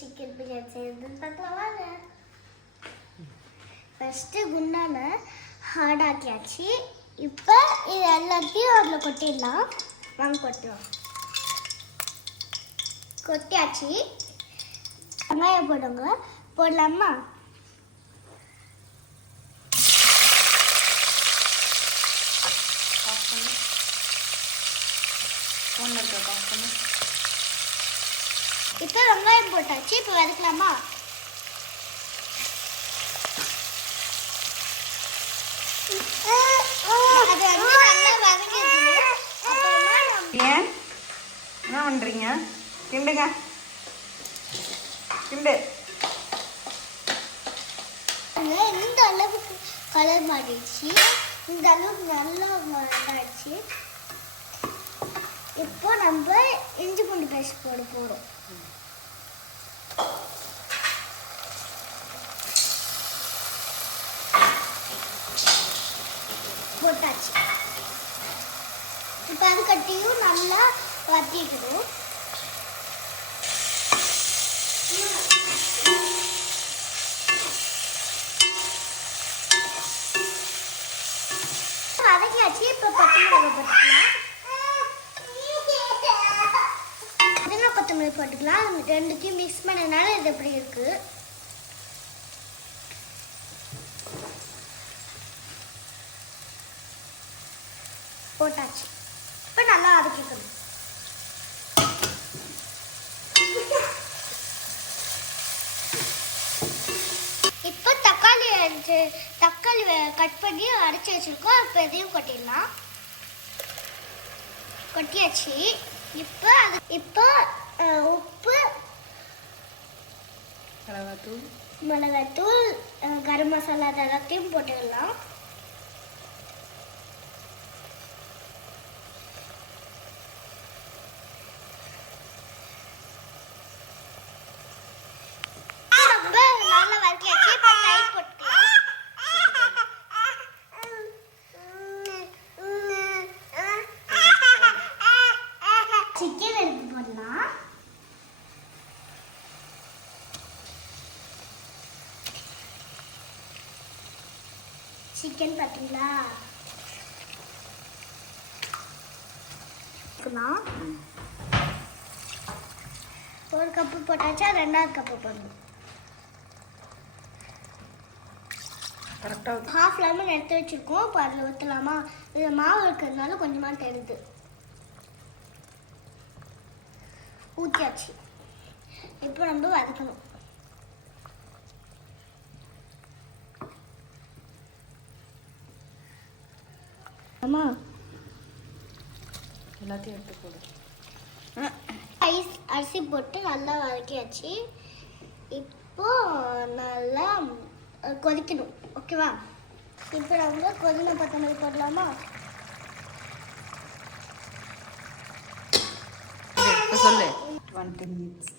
Chicken biryani செய்யறதுன்னு பார்க்கலாம் வாங்க. ஃபஸ்ட்டு குண்டான ஹார்டாக்கியாச்சு. இப்போ இது எல்லாத்தையும் அதில் கொட்டிடலாம். வாங்க கொட்டுவோம். கொட்டியாச்சு. வெங்காயம் போடுங்க. போடலாமா? இப்போ வெங்காயம் போட்டாச்சு. இப்போ வதக்கலாமா? அது வந்து நல்லா வதங்கிடுது. அப்புறமா ஏன் என்ன பண்ணுறீங்க? கிண்டுங்க, கிண்டு. இந்த அளவுக்கு கலர் மாறிடுச்சு. இந்த அளவுக்கு நல்லா மாறிடுச்சு. இப்போ நம்ம இஞ்சி பூண்டு பேஸ்ட் போட போகிறோம். போட்டாச்சு. இப்போ அது கட்டியும் நல்லா வதக்கிக்கணும். வதக்கியாச்சு. இப்போ பச்சை மிளகாய் போட்டுக்கலாம். புதினா கொத்தமல்லி போட்டுக்கலாம். ரெண்டுத்தையும் மிக்ஸ் பண்ணனால இது எப்படி இருக்கு. போட்டாச்சு. இப்போ நல்லா வதக்கிக்கணும். இப்போ தக்காளி கட் பண்ணி அரைச்சி வச்சிருக்கோம். இப்போ இதையும் கொட்டிடலாம். கொட்டியாச்சு. இப்போ உப்பு, மிளகாத்தூள், கரம் மசாலா எல்லாத்தையும் போட்டுடலாம். நல்லா வதக்கியாச்சு. இப்போ தயிர் போட்டுக்கலாம். சிக்கன் எடுத்து போடலாம். சிக்கன் பார்த்தீங்களா? ஒரு கப்பு போட்டாச்சா? 2வது கப்பு போடணும். கரெக்டாக ஹாஃப் லெமன் எடுத்து வச்சுருக்கோம். இப்போ அதில் ஊற்றலாமா? இதில் மாவு இருக்கிறதுனால கொஞ்சமாக தெரியுது. ஊற்றியாச்சு. இப்போ நம்ம வதக்கணும். ஆமா, எல்லாத்தையும் எடுத்து போடு. அரிசி போட்டு நல்லா வதக்கியாச்சு. இப்போ நல்லா கொதிக்கணும். ஓகேவா? இப்போ நம்ம கொதின கொத்தமல்லி போடலாமா? இப்போ சொல்லு. 20 minutes.